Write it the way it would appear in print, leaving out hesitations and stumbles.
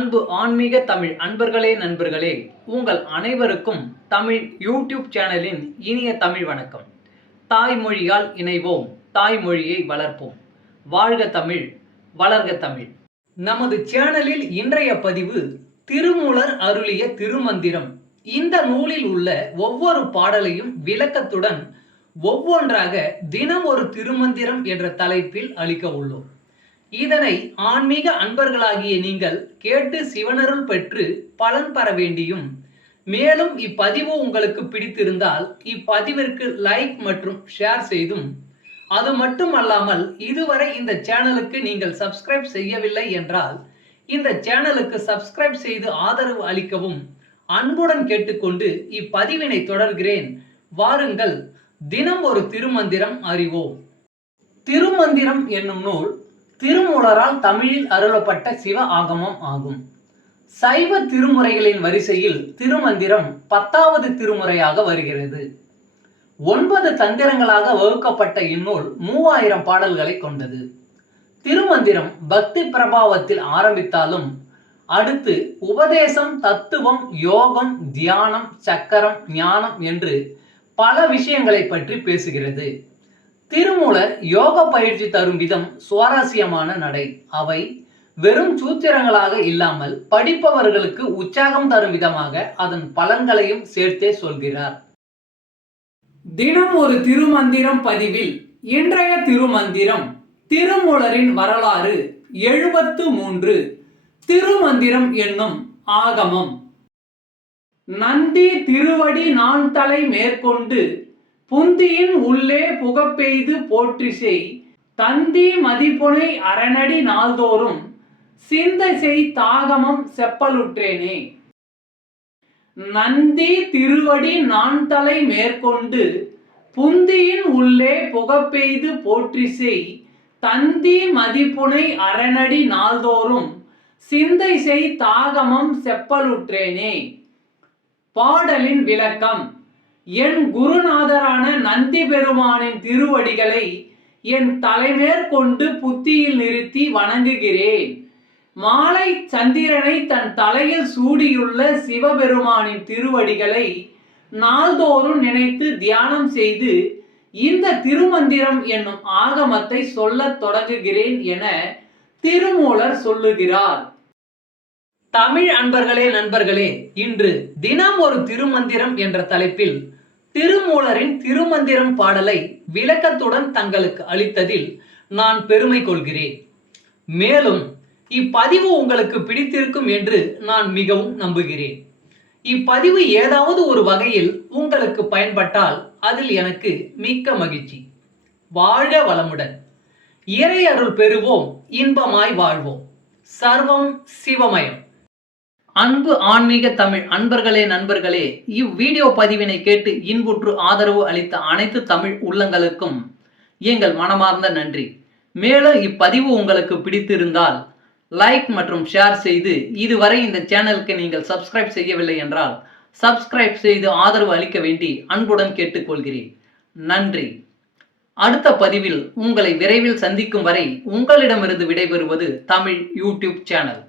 அன்பு ஆன்மீக தமிழ் அன்பர்களே நண்பர்களே, உங்கள் அனைவருக்கும் தமிழ் யூடியூப் சேனலின் இனிய தமிழ் வணக்கம். தாய்மொழியால் இணைவோம், தாய்மொழியை வளர்ப்போம். வாழ்க தமிழ், வளர்க தமிழ். நமது சேனலில் இன்றைய பதிவு திருமூலர் அருளிய திருமந்திரம். இந்த நூலில் உள்ள ஒவ்வொரு பாடலையும் விளக்கத்துடன் ஒவ்வொன்றாக தினம் ஒரு திருமந்திரம் என்ற தலைப்பில் அளிக்க உள்ளோம். இதனை ஆன்மீக அன்பர்களாகிய நீங்கள் கேட்டு சிவனருள் பெற்று பலன் பெற வேண்டியும், மேலும் இப்பதிவு உங்களுக்கு பிடித்திருந்தால் இப்பதிவிற்கு லைக் மற்றும் ஷேர் செய்தும், அது மட்டுமல்லாமல் இதுவரை இந்த சேனலுக்கு நீங்கள் சப்ஸ்கிரைப் செய்யவில்லை என்றால் இந்த சேனலுக்கு சப்ஸ்கிரைப் செய்து ஆதரவு அளிக்கவும் அன்புடன் கேட்டுக்கொண்டு இப்பதிவினை தொடர்கிறேன். வாருங்கள், தினம் ஒரு திருமந்திரம் அறிவோம். திருமந்திரம் என்னும் நூல் திருமூலரால் தமிழில் அருளப்பட்ட சிவ ஆகமம் ஆகும். சைவ திருமுறைகளின் வரிசையில் திருமந்திரம் 10வது திருமுறையாக வருகிறது. 9 தந்திரங்களாக வகுக்கப்பட்ட இந்நூல் 3000 பாடல்களை கொண்டது. திருமந்திரம் பக்தி பிரபாவத்தில் ஆரம்பித்தாலும் அடுத்து உபதேசம், தத்துவம், யோகம், தியானம், சக்கரம், ஞானம் என்று பல விஷயங்களை பற்றி பேசுகிறது. திருமூலர் யோக பயிற்சி தரும் விதம் சுவாரஸ்யமான நடை. அவை வெறும் சூத்திரங்களாக இல்லாமல் படிப்பவர்களுக்கு உற்சாகம் தரும் விதமாக அதன் பலன்களையும் சேர்த்தே சொல்கிறார். தினம் ஒரு திருமந்திரம் பதிவில் இன்றைய திருமந்திரம் திருமூலரின் வரலாறு 73. திருமந்திரம் என்னும் ஆகமம். நந்தி திருவடி நான் தலை மேற்கொண்டு புந்தியின் உள்ளே புகப்பெய்து போற்றி செய், தந்தி மதிப்புனை அரணடி நாள்தோறும் சிந்தை செய் தாகமம் செப்பலுற்றேனே. நந்தி திருவடி நான் தலை மேற்கொண்டு புந்தியின் உள்ளே புகப்பெய்து போற்றி செய், தந்தி மதிப்புனை அரணடி நாள்தோறும் சிந்தை செய் தாகமம் செப்பலுற்றேனே. பாடலின் விளக்கம். என் குருநாதரான நந்தி பெருமானின் திருவடிகளை என் தலைமேற்கொண்டு புத்தியில் நிறுத்தி வணங்குகிறேன். மாலை சந்திரனை தன் தலையில் சூடியுள்ள சிவபெருமானின் திருவடிகளை நாள்தோறும் நினைத்து தியானம் செய்து இந்த திருமந்திரம் என்னும் ஆகமத்தை சொல்லத் தொடங்குகிறேன் என திருமூலர் சொல்லுகிறார். தமிழ் அன்பர்களே நண்பர்களே, இன்று தினம் ஒரு திருமந்திரம் என்ற தலைப்பில் திருமூலரின் திருமந்திரம் பாடலை விளக்கத்துடன் தங்களுக்கு அளித்ததில் நான் பெருமை கொள்கிறேன். மேலும் இப்பதிவு உங்களுக்கு பிடித்திருக்கும் என்று நான் மிகவும் நம்புகிறேன். இப்பதிவு ஏதாவது ஒரு வகையில் உங்களுக்கு பயன்பட்டால் அதில் எனக்கு மிக்க மகிழ்ச்சி. வாழ்க வளமுடன். இறை அருள் பெறுவோம், இன்பமாய் வாழ்வோம். சர்வம் சிவமயம். அன்பு ஆன்மீக தமிழ் அன்பர்களே நண்பர்களே, இவ்வீடியோ பதிவினை கேட்டு இன்புற்று ஆதரவு அளித்த அனைத்து தமிழ் உள்ளங்களுக்கும் எங்கள் மனமார்ந்த நன்றி. மேலும் இப்பதிவு உங்களுக்கு பிடித்திருந்தால் லைக் மற்றும் ஷேர் செய்து, இதுவரை இந்த சேனலுக்கு நீங்கள் சப்ஸ்கிரைப் செய்யவில்லை என்றால் சப்ஸ்கிரைப் செய்து ஆதரவு அளிக்க வேண்டி அன்புடன் கேட்டுக்கொள்கிறேன். நன்றி. அடுத்த பதிவில் உங்களை விரைவில் சந்திக்கும் வரை உங்களிடமிருந்து விடைபெறுவது தமிழ் யூடியூப் சேனல்.